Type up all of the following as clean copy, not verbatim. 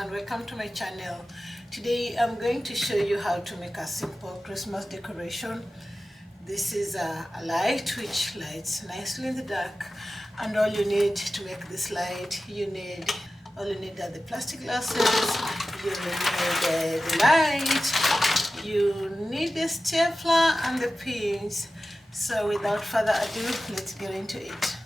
and welcome to my channel. Today I'm going to show you how to make a simple Christmas decoration. This is a light which lights nicely in the dark, and all you need to make this light, all you need are the plastic glasses, you need the light, you need the stapler and the pins. So without further ado, let's get into it.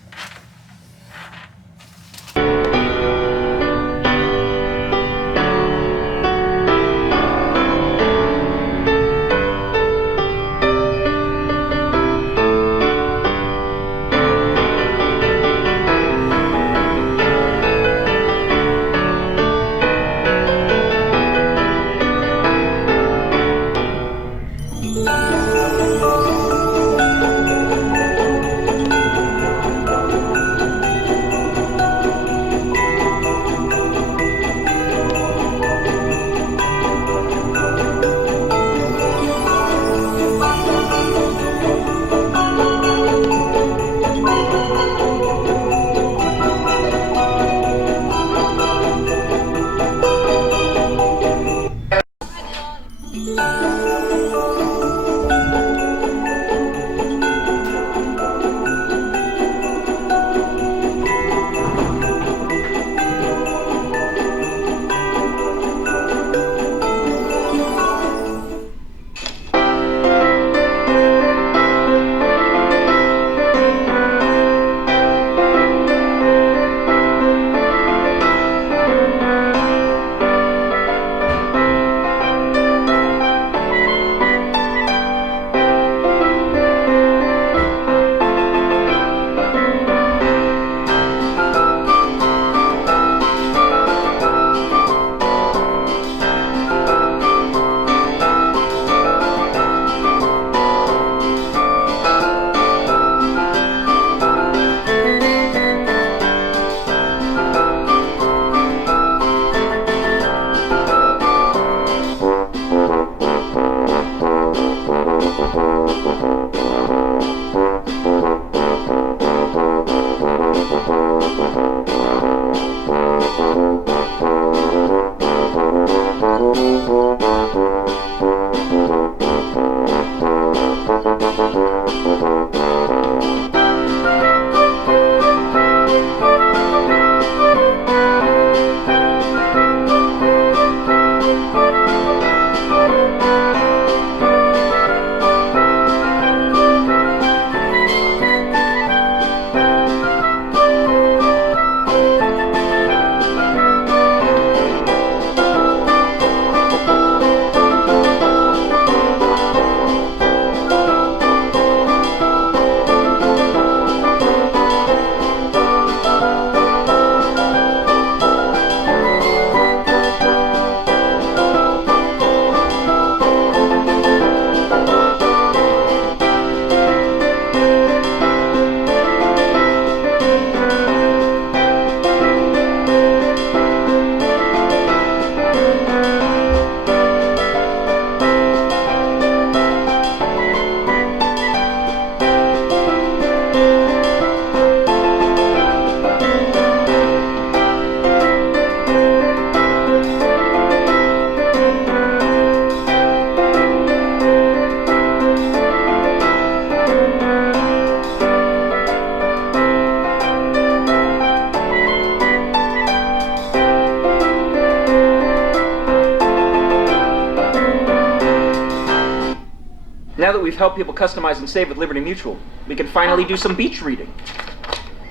Now that we've helped people customize and save with Liberty Mutual, we can finally do some beach reading.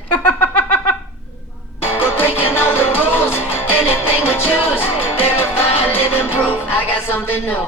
We're breaking all the rules, anything we choose. Verify, live and proof, I got something new.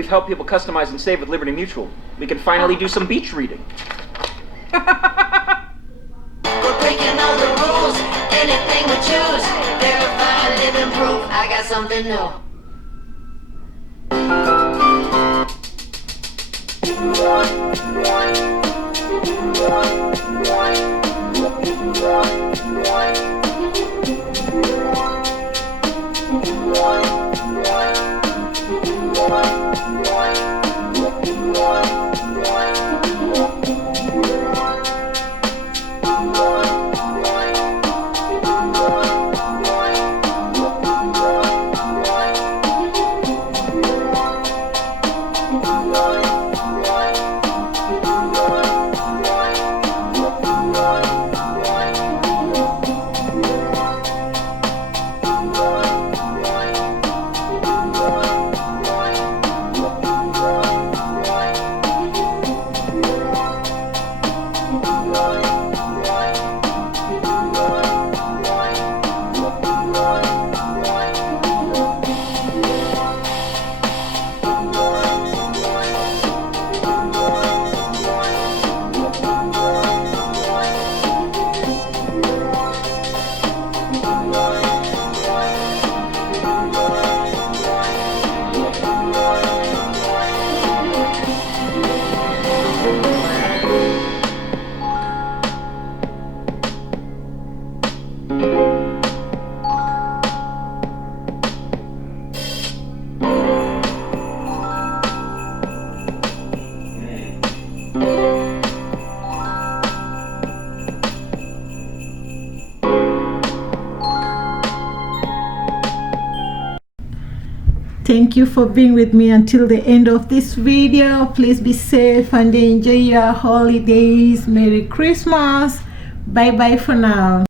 we've helped people customize and save with Liberty Mutual, we can finally do some beach reading. We're breaking all the rules, anything we choose. Verify, living proof, I got something new. Thank you for being with me until the end of this video. Please be safe and enjoy your holidays. Merry Christmas. Bye bye for now.